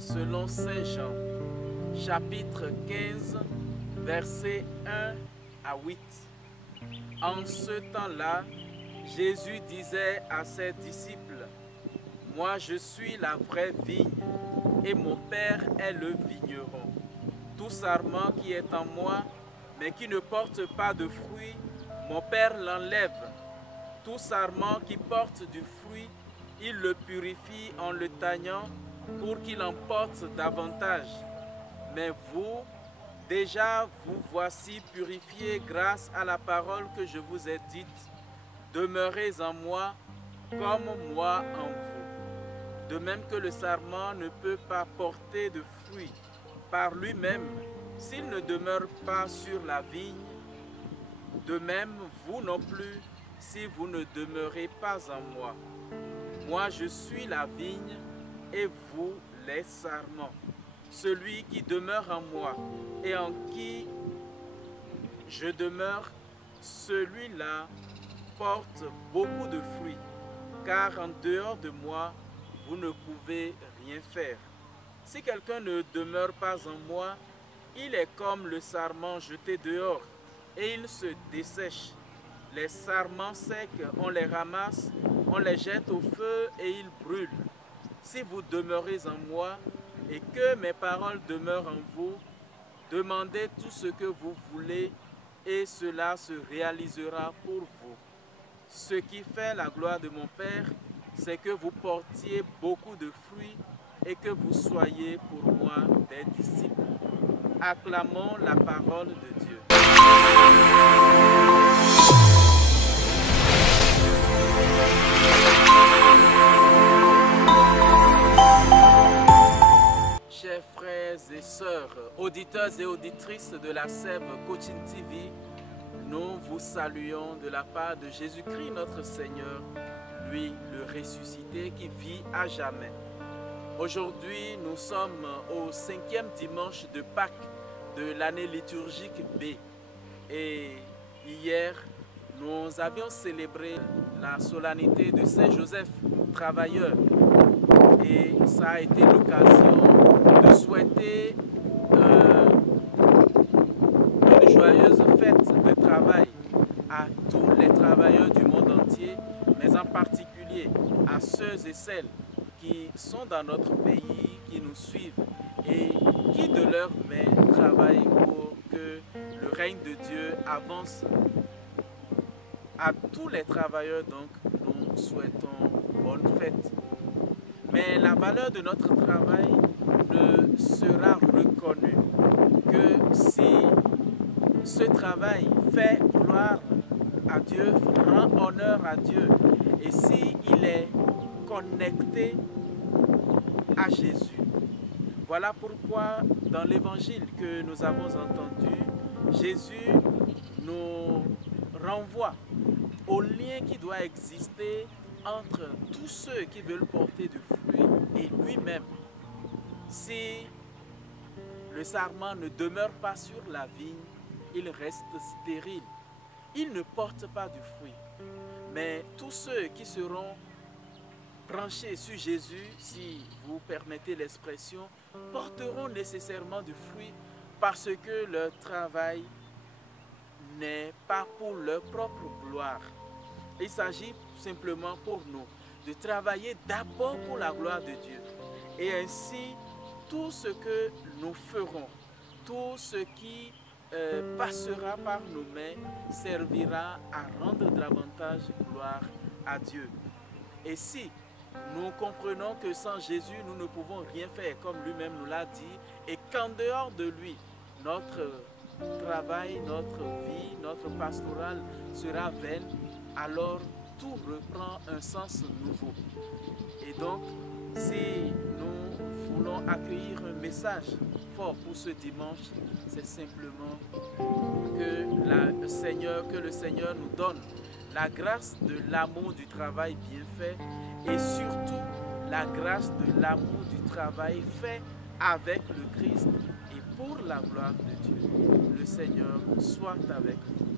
selon Saint Jean, chapitre 15, versets 1 à 8. En ce temps-là, Jésus disait à ses disciples, « Moi je suis la vraie vigne, et mon Père est le vigneron. Tout sarment qui est en moi, mais qui ne porte pas de fruit, mon Père l'enlève. Tout sarment qui porte du fruit, il le purifie en le tagnant pour qu'il en porte davantage. Mais vous, déjà vous voici purifiés grâce à la parole que je vous ai dite. Demeurez en moi comme moi en vous. De même que le sarment ne peut pas porter de fruit par lui-même s'il ne demeure pas sur la vigne, de même vous non plus si vous ne demeurez pas en moi. Moi je suis la vigne et vous les sarments. Celui qui demeure en moi et en qui je demeure, celui-là porte beaucoup de fruits, car en dehors de moi, vous ne pouvez rien faire. Si quelqu'un ne demeure pas en moi, il est comme le sarment jeté dehors, et il se dessèche. Les sarments secs, on les ramasse, on les jette au feu et ils brûlent. Si vous demeurez en moi et que mes paroles demeurent en vous, demandez tout ce que vous voulez et cela se réalisera pour vous. Ce qui fait la gloire de mon Père, c'est que vous portiez beaucoup de fruits et que vous soyez pour moi des disciples. Acclamons la parole de Dieu. Chers frères et sœurs, auditeurs et auditrices de la Sève Coaching TV, nous vous saluons de la part de Jésus-Christ notre Seigneur, lui le ressuscité qui vit à jamais. Aujourd'hui, nous sommes au 5e dimanche de Pâques de l'année liturgique B. Et hier, nous avions célébré la solennité de Saint Joseph, travailleur. Et ça a été l'occasion de souhaiter une joyeuse fête de travail à tous les travailleurs du monde entier, mais en particulier à ceux et celles qui sont dans notre pays, qui nous suivent et qui de leur main travaillent pour que le règne de Dieu avance. À tous les travailleurs, donc, nous souhaitons bonne fête. Mais la valeur de notre travail ne sera reconnue que si ce travail fait gloire à Dieu, rend honneur à Dieu et s'il est connecté à Jésus. Voilà pourquoi dans l'évangile que nous avons entendu, Jésus nous renvoie au lien qui doit exister entre tous ceux qui veulent porter du fruit et lui-même. Si le sarment ne demeure pas sur la vigne, il reste stérile. Il ne porte pas du fruit. Mais tous ceux qui seront branchés sur Jésus, si vous permettez l'expression, porteront nécessairement du fruit parce que leur travail n'est pas pour leur propre gloire. Il s'agit simplement pour nous de travailler d'abord pour la gloire de Dieu. Et ainsi, tout ce que nous ferons, tout ce qui passera par nos mains servira à rendre davantage gloire à Dieu. Et si nous comprenons que sans Jésus, nous ne pouvons rien faire, comme lui-même nous l'a dit, et qu'en dehors de lui, notre travail, notre vie, notre pastoral sera vaine, alors tout reprend un sens nouveau. Et donc, si nous voulons accueillir un message fort pour ce dimanche, c'est simplement que le Seigneur nous donne la grâce de l'amour du travail bien fait et surtout la grâce de l'amour du travail fait avec le Christ et pour la gloire de Dieu. Le Seigneur soit avec vous.